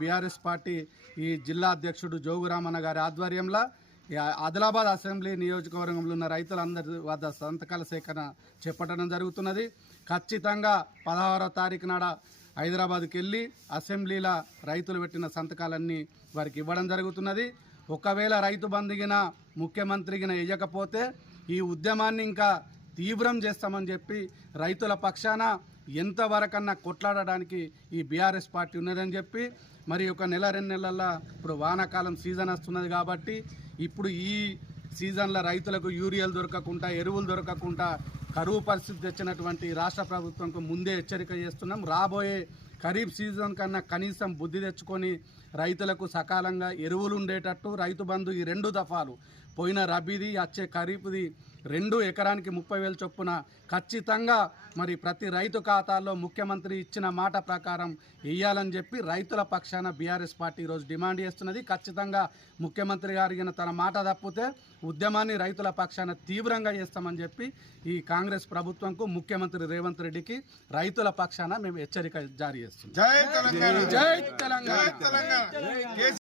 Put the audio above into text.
BRS party ఈ జిల్లా అధ్యక్షుడు జోగురామన్న గారి ఆధ్వర్యంలో ఆదిలాబాద్ అసెంబ్లీ నియోజకవర్గంలో ఉన్న రైతులందరి వద్ద సంతకాల సేకరణ చేపట్టడం జరుగుతున్నది. ఖచ్చితంగా 16వ తారీఖు నాడ హైదరాబాద్కి వెళ్ళి అసెంబ్లీలో రైతులు పెట్టిన సంతకాలన్నీ వారికి ఇవ్వడం జరుగుతున్నది. ఒకవేళ రైతు బంధుగిన ముఖ్యమంత్రిగిన ఇవ్వకపోతే ఈ ఉద్యమాన్ని ఇంకా తీవ్రం చేస్తామని చెప్పి రైతుల పక్షాన ఎంతవరకన్నా కొట్లాడడానికి ఈ బీఆర్ఎస్ పార్టీ ఉన్నదని చెప్పి మరి ఒక నెల 2 నెలల్లో ఇప్పుడు వానాకాలం సీజన్ వస్తున్నది కాబట్టి ఇప్పుడు ఈ సీజన్లో రైతులకు యూరియాలు దొరకకుండా ఎరువులు దొరకకుండా కరువు పరిస్థితి తెచ్చినటువంటి రాష్ట్ర ప్రభుత్వంకు ముందే హెచ్చరిక చేస్తున్నాం. రాబోయే ఖరీఫ్ సీజన్ కన్నా కనీసం బుద్ధి తెచ్చుకొని రైతులకు సకాలంగా ఎరువులు ఉండేటట్టు రైతు బంధు ఈ 2 దఫాలు పోయిన రబీది వచ్చే ఖరీఫ్ది 2 ఎకరానికి 30,000 చొప్పున ఖచ్చితంగా మరి ప్రతి రైతు ఖాతాల్లో ముఖ్యమంత్రి ఇచ్చిన మాట ప్రకారం వేయాలని చెప్పి రైతుల పక్షాన బీఆర్ఎస్ పార్టీ ఈరోజు డిమాండ్ చేస్తున్నది. ఖచ్చితంగా ముఖ్యమంత్రి గారికి తన మాట తప్పితే ఉద్యమాన్ని రైతుల పక్షాన తీవ్రంగా చేస్తామని చెప్పి ఈ కాంగ్రెస్ ప్రభుత్వంకు ముఖ్యమంత్రి రేవంత్ రెడ్డికి రైతుల పక్షాన మేము హెచ్చరిక జారీ చేస్తున్నాం. జై తెలంగాణ. జై తెలంగాణ.